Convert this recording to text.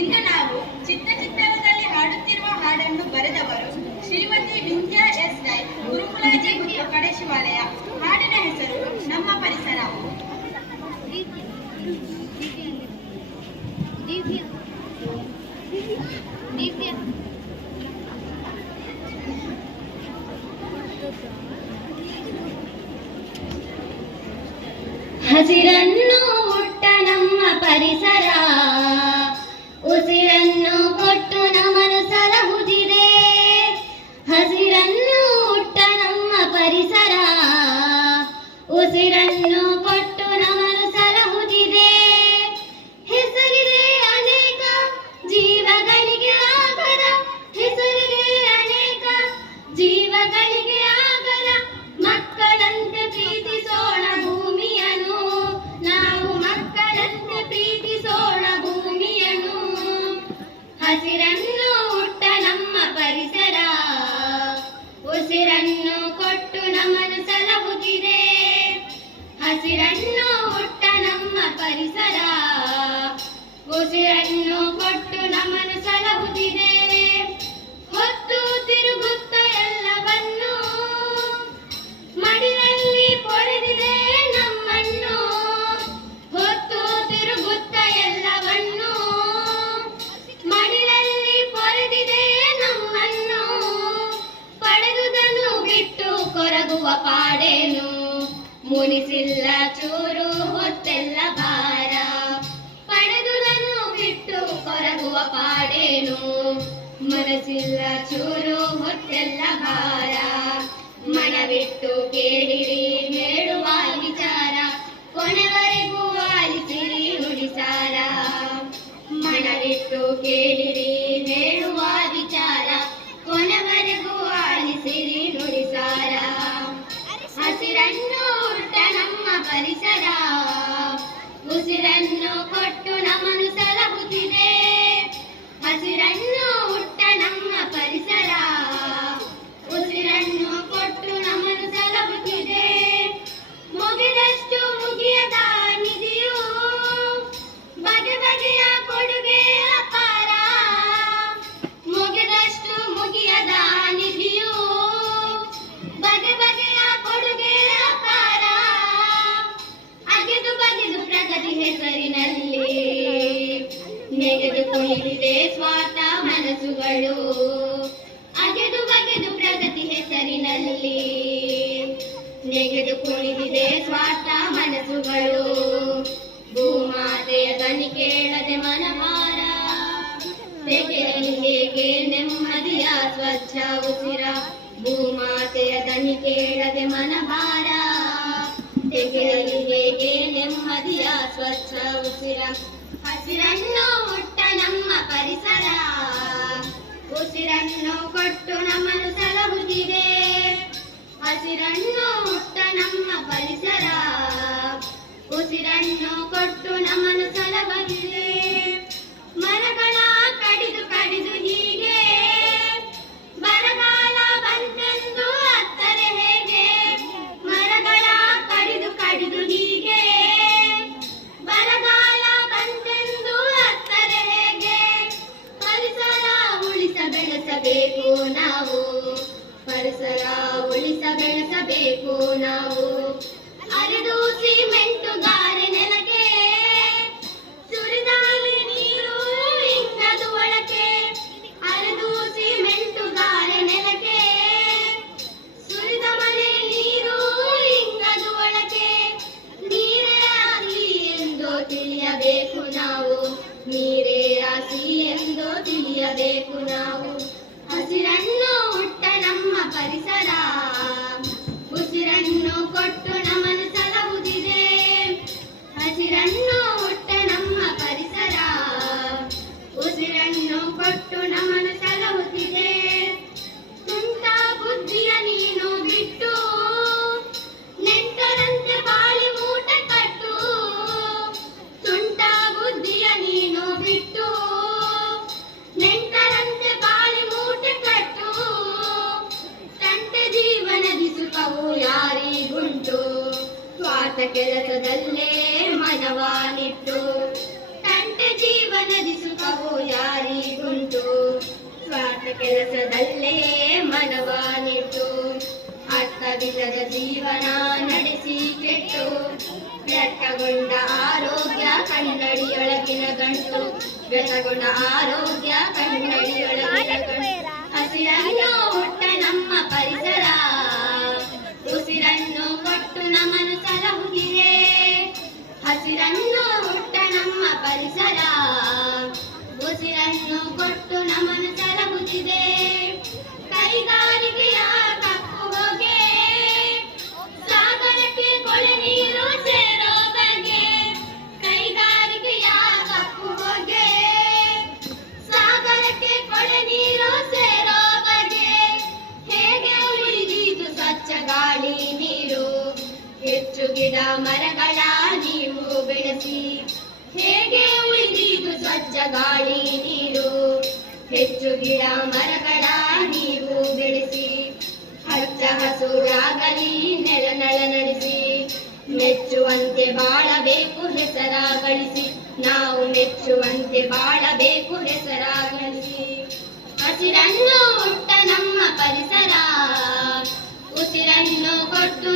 ಇಂದು ನಾವು ಚಿತ್ರದಲ್ಲಿ ಹಾಡುತ್ತಿರುವ ಹಾಡನ್ನು ಬರೆದವರು ಶ್ರೀಮತಿ ವಿಂಧ್ಯ ಎಸ್ ರೈ, ಗುರುಕುಲಾಜಿ ಕಡೆಶಿವಾಲಯ. ಹಾಡಿನ ಹೆಸರು ನಮ್ಮ ಪರಿಸರ. ಹಸಿರನ್ನು ಮುಟ್ಟ ನಮ್ಮ ಪರಿಸರ, ಉಸಿರನ್ನು ಕೊಟ್ಟು ನಮ್ಮನ್ನು ಸಲಹುತ್ತಿದೆ. ಹಸಿರನ್ನು ಮುಟ್ಟ ನಮ್ಮ ಪರಿಸರ, ಉಸಿರನ್ನು ಕೊಟ್ಟು ನಮ್ಮನ್ನು ಸಲಹುತ್ತಿದೆ. ಹೆಸರಿದೆ ಅನೇಕ ಜೀವಗಳಿಗೆ ಆಗರ, ಹೆಸರಿದೆ ಅನೇಕ ಜೀವಗಳಿಗೆ ಆಗರ. ಮಕ್ಕಳಂತೆ ಪ್ರೀತಿಸೋಣ ಭೂಮಿಯನ್ನು, ನಾವು ಮಕ್ಕಳಂತೆ ಪ್ರೀತಿಸೋಣ ಭೂಮಿಯನ್ನು. ಹಸಿರನ್ನು ಮುಟ್ಟ ನಮ್ಮ ಪರಿಸರ, ಉಸಿರನ್ನು ಕೊಟ್ಟು ನಮ್ಮನ್ನು ಸಲಹುತ್ತಿದೆ. ಹಸಿರನ್ನು ಮುಟ್ಟ ನಮ್ಮ ಪರಿಸರ, ಉಸಿರನ್ನು ಕೊಟ್ಟು ನಮ್ಮನ್ನು ಸಲಹುತ್ತಿದೆ. ಹೊತ್ತು ತಿರುಗುತ್ತ ಎಲ್ಲವನ್ನು ಮಡಿಲಲ್ಲಿ ಪೊರೆದಿದೆ ನಮ್ಮನ್ನು. ಹೊತ್ತು ತಿರುಗುತ್ತ ಎಲ್ಲವನ್ನು ಮಡಿಲಲ್ಲಿ ಪೊರೆದಿದೆ ನಮ್ಮನ್ನು. ಪಡೆದುದನ್ನು ಬಿಟ್ಟು ಕೊರಗುವ ಪಾಡೇನು, ಮುನಿಸಿಲ್ಲ ಚೂರು ಹೊತ್ತೆಲ್ಲ ಭಾರ. ಪಡೆದುದನ್ನು ಬಿಟ್ಟು ಕೊರಗುವ ಪಾಡೇನು, ಮನಸ್ಸಿಲ್ಲ ಚೂರು ಹೊತ್ತೆಲ್ಲ ಭಾರ. ಮನವಿಟ್ಟು ಕೇಳಿರಿ ಹೇಳುವ ವಿಚಾರ, ಕೊನೆವರೆಗೂ ಆಲಿಸಿರಿ ನುಡಿಸಾರ. ಮನವಿಟ್ಟು ಕೇಳಿರಿ ಹೇಳುವ ವಿಚಾರ, ಕೊನೆವರೆಗೂ ಆಲಿಸಿರಿ ನುಡಿಸಾರ. ಹಸಿರನ್ನು ಮುಟ್ಟ ನಮ್ಮ ಪರಿಸರ, ಉಸಿರನ್ನು ಕೊಟ್ಟು ನಮ್ಮನ್ನು ಸಲಹುತ್ತಿದೆ. ಹಸಿರನ್ನು ಮುಟ್ಟ ನಮ್ಮ ಪರಿಸರ, ಉಸಿರನ್ನು ಕೊಟ್ಟು ನಮ್ಮನ್ನು ಸಲಹುತ್ತಿದೆ. ಮುಗಿದಷ್ಟು ಮುಗಿಯದ ನಿಧಿಯು, ಬಗೆ ಬಗೆಯ ಕೊಡುಗೆ ಅಪಾರ. ಮುಗಿದಷ್ಟು ಮುಗಿಯದ ನಿಧಿಯು, ಬಗೆ ಬಗೆಯ ಕೊಡುಗೆ ಅಪಾರ. ಅಗೆದು ಬಗೆದು ಪ್ರಗತಿ ಹೆಸರಿನಲ್ಲಿ ನೆಗೆದು ಕುಳಿತಿದೆ ಸ್ವಾರ್ಥ ಮನಸ್ಸುಗಳು. ಅಗೆದು ಬಗೆದು ಪ್ರಗತಿ ಹೆಸರಿನಲ್ಲಿ ನೆಗೆದು ಕುಳಿತಿದೆ ಸ್ವಾರ್ಥ ಮನಸ್ಸುಗಳು. ಭೂಮಾತೆಯ ಧ್ವನಿ ಕೇಳದೆ ಮನಭಾರ, ತೆಗೆಯಲಿ ಹೇಗೆ ನೆಮ್ಮದಿಯ ಸ್ವಚ್ಛ ಉಸಿರ. ಭೂಮಾತೆಯ ಧ್ವನಿ ಕೇಳದೆ ಮನಭಾರ, ತೆಗೆಯಲಿ ಹೇಗೆ ನೆಮ್ಮದಿಯ ಸ್ವಚ್ಛ ಉಸಿರ. ಹಸಿರನ್ನು ಮುಟ್ಟ ನಮ್ಮ ಪರಿಸರ, ಉಸಿರನ್ನು ಕೊಟ್ಟು ನಮ್ಮನ್ನು ಸಲಹುತ್ತಿದೆ. ಹಸಿರನ್ನು ಮುಟ್ಟ ನಮ್ಮ ಪರಿಸರ, ಉಸಿರನ್ನು ಕೊಟ್ಟು ನಮ್ಮನ್ನು ಸಲಹುತ್ತಿದೆ. ಮರಗಳ ಕಡಿದು ಕಡಿದು ಹೀಗೆ ಬರಗಾಲ ಬಂತೆಂದು ಅತ್ತರೆ ಹೇಗೆ. ಮರಗಳ ಕಡಿದು ಕಡಿದು ಹೀಗೆ ಬರಗಾಲ ಬಂತೆಂದು ಅತ್ತರೆ ಹೇಗೆ. ಪರಿಸರ ಉಳಿಸ ಬೆಳೆಸಬೇಕು ನಾವು, ಪರಿಸರ ಉಳಿಸ ಬೆಳೆಸಬೇಕು ನಾವು. ಅರೆದು ಸಿಮೆಂಟು ಗಾರೆ ನೆಲಕ್ಕೆ ಸುರಿದಾಗಲಿ ನೀರು ಇಂಗದು ಒಳಕ್ಕೆ. ಅರೆದು ಸಿಮೆಂಟು ಗಾರೆ ನೆಲಕ್ಕೆ ಸುರಿದ ಮನೆ ನೀರು ಇಂಗದು ಒಳಕ್ಕೆ. ನೀರೇ ಆಗಲಿ ಎಂದು ತಿಳಿಯಬೇಕು ನಾವು, ನೀರೇ ಆಸಿ ಎಂದು ತಿಳಿಯಬೇಕು ನಾವು. ಹಸಿರನ್ನು ಮುಟ್ಟ ನಮ್ಮ ಪರಿಸರ, ಉಸಿರನ್ನು ಕೊಟ್ಟು ನಮ್ಮನ್ನು ಸಲಹುತ್ತಿದೆ. ಹಸಿರನ್ನು ಮುಟ್ಟ ನಮ್ಮ ಪರಿಸರ, ಉಸಿರನ್ನು ಕೊಟ್ಟು ನಮ್ಮನ್ನು ಸಲಹುತ್ತಿದೆ. ತುಂಟ ಬುದ್ಧಿಯ ನೀನು ಬಿಟ್ಟು ನೆಂಟರಂತೆ ಬಾಳಿ ಮೂಟೆ ಕಟ್ಟು. ತುಂಟ ಬುದ್ಧಿಯ ನೀನು ಬಿಟ್ಟು ನೆಂಟರಂತೆ ಬಾಳಿ ಮೂಟೆ ಕಟ್ಟು. ತಂಟೆ ಜೀವನದಿ ಸುಖವು ಯಾರಿಗುಂಟು, ಸ್ವಾರ್ಥ ಕೆಲಸದಲ್ಲೇ ಮನವಾನಿಟ್ಟು. ತಂಟೆ ಜೀವನದಿ ಸುಖವು ಕೆಲಸದಲ್ಲೇ ಮನವಾನಿಟ್ಟು ಅರ್ಥವಿಲ್ಲದ ಜೀವನ ನಡೆಸಿ ಕೆಟ್ಟು ವ್ಯರ್ಥಗೊಂಡ ಆರೋಗ್ಯ ಕನ್ನಡಿಯೊಳಗಿನ ಗಂಟು ವ್ಯರ್ಥಗೊಂಡ ಆರೋಗ್ಯ ಕನ್ನಡಿಯೊಳಗಿನ ಗಂಟು ಹಸಿರನ್ನು ಹುಟ್ಟ ನಮ್ಮ ಪರಿಸರ ಉಸಿರನ್ನು ಕೊಟ್ಟು ನಮ್ಮನ್ನು ಸಲಹುತ್ತಿದೆ ಹಸಿರನ್ನು ಹುಟ್ಟ ನಮ್ಮ ಪರಿಸರ ಉಸಿರನ್ನು ಕೊಟ್ಟು ನಮ್ಮನ್ನು ಸಲಹುತ್ತಿದೆ ಕೈಗಾರಿಕೆಯ ಕಪ್ಪು ಹೊಗೆ ಸಾಗರಕ್ಕೆ ಕೊಳೆ ನೀರು ಸೇರೋ ಬಗೆ ಕೈಗಾರಿಕೆಯ ಕಪ್ಪು ಹೊಗೆ ಸಾಗರಕ್ಕೆ ಕೊಳೆ ನೀರು ಸೇರೋ ಬಗೆ ಹೇಗೆ ಉಳಿದೀತು ಸ್ವಚ್ಛ ಗಾಳಿ ನೀರು ಹೆಚ್ಚು ಗಿಡ ಮರಗಳ ನೀವು ಬೆಳೆಸಿ ಹೇಗೆ ಉಳಿದೀತು ಸ್ವಚ್ಛ ಗಾಳಿ ನೀರು ಹೆಚ್ಚು ಗಿಡ ಮರಗಳ ನೀವು ಬೆಳೆಸಿ ಹಚ್ಚ ಹಸುರಾಗಲಿ ನೆಲ ನಳ ನಡೆಸಿ ಮೆಚ್ಚುವಂತೆ ಬಾಳಬೇಕು ಹೆಸರ ಗಳಿಸಿ ನಾವು ಮೆಚ್ಚುವಂತೆ ಬಾಳಬೇಕು ಹೆಸರ ಗಳಿಸಿ ಹಸಿರನ್ನು ಹುಟ್ಟ ನಮ್ಮ ಪರಿಸರ ಉಸಿರನ್ನು ಕೊಟ್ಟು